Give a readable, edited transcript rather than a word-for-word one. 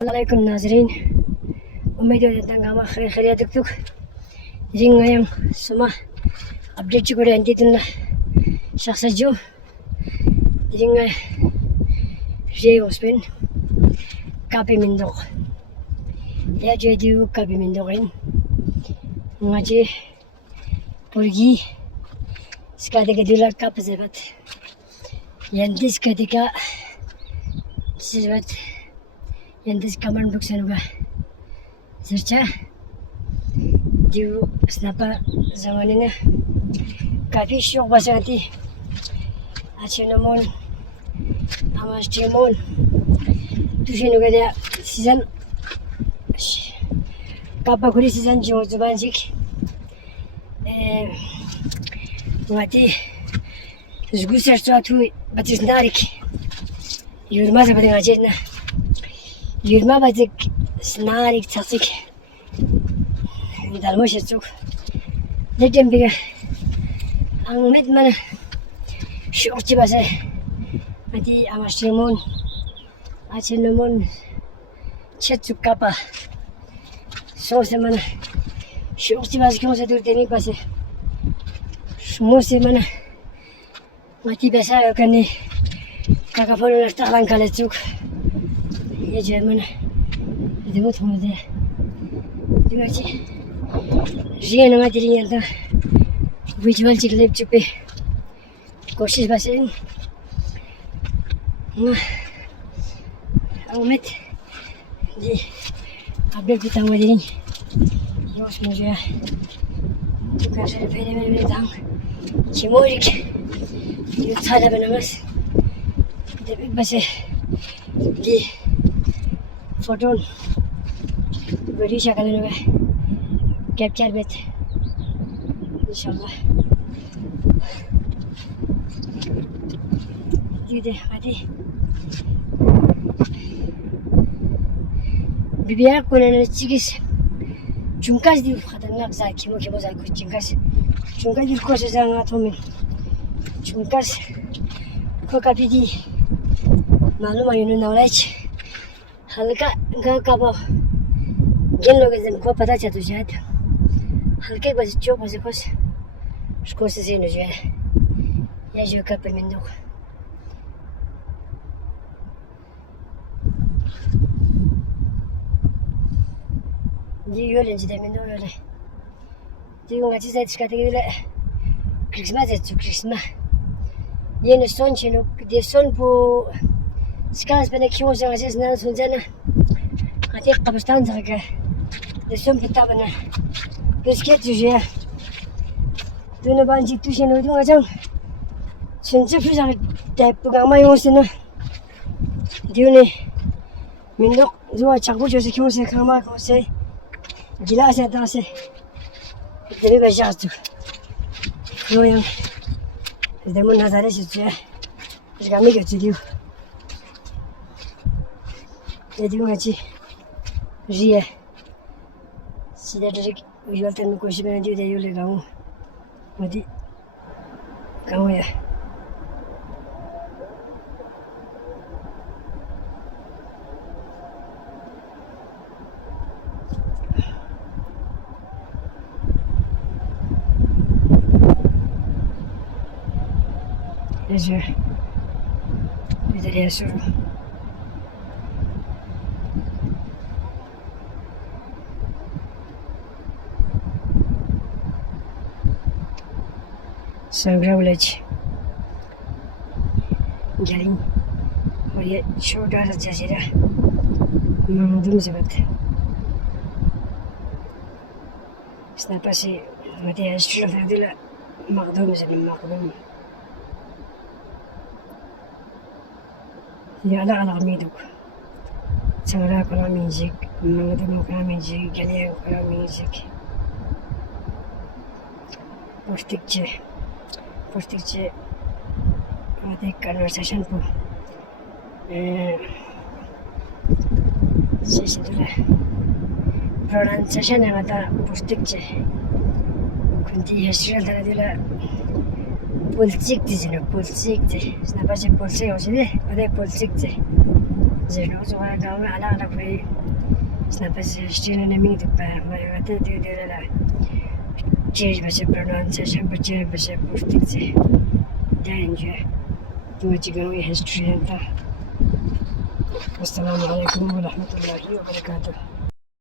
عليكم ناظرين. उम्मीद है तंगामा खैरियत तुक ring yang semua update juga nanti tu na syaksa jo ring je ospen kapi mindok ya jadi kapi mindokin ngaji pergi sekali kedua kap zebat yang dis ketika zebat yang dis kamar buksan juga Zerca di snapa zamannya kafi syok basati acinamon amas cemon tu sini juga season kapal kuri season jauh banjik mati zgusar suatu batis narik yurma seperti ngajarnya yurma batik snarik tasik dalmış çok dedim bir anmet mana şu orta basa hadi amaştırmon açılmon çetuk kapa soğuk mana şu orta basa kimse dur demek basa şu mana mati basa yok hani kakafolar talan kalecuk ya mana Demek olmadı. Demek ki Riyan ama dilin yanında visual çekilip çıkıp koşuş basın. Ahmet di update kita mau dilin. Yos muncul. Tukar saya pede tang. Cimorik. Yutsala benamaz. Demek base di foto beri şakalarını ve capture bet inşallah. Hadi. Bibiya konan çiğis. Chunkas di khatanak za kimo za ku chunkas. Chunkas di ko sa nga thomin. Chunkas ko kapidi. Malum ayunu nawlach. हल्का कब जिन लोग जिनको पता चल तो शायद हल्के बजे चौक बजे खुश उसको से सीन जो है या जो कप में दो ये यो लेंज दे में दो ले ये वो अच्छी से इसका तो ले क्रिसमस है तो क्रिसमस ये न सोन चलो ये सोन पो Sekarang sebenarnya kau jangan asyik senang sunjana. Nanti kabustan jaga. Desum kita benar. Biscuit juga. Tu nak banjir tu sini tu macam. Sunjat pun jangan dah pegang mai orang dia ni mindok dua cakap je kau se kama kau se gila se dah se. Jadi bejar tu. Kau yang demo nazar saja. Kami kerja Dedim acı riye sida direkt yol tanu koşu ben diyor da yolu gamu hadi gamu ya Neyse bir de yaşıyorum. Sangra village Jaling और ये छोटा सा जजीरा Makhdoom ज़बत snapper से मध्य history of दिला मखदूम ज़बत मखदूम ये अलग मीदुक संग्रा कला म्यूजिक मखदूम कला म्यूजिक गलिया कला music Postikce ada conversation pun sesi tu lah pronunciation yang ada postikce kunci history antara tu lah politik di sini politik je, kenapa sih politik? Maksudnya ada politik je زي لوز وهذا على في بس اشترينا نمي دبا ما يغطي دي لا تشيج بس برنامج شاب تشيج بس بوفتي دانجا توجي قوي هستري انت والسلام عليكم ورحمة الله وبركاته.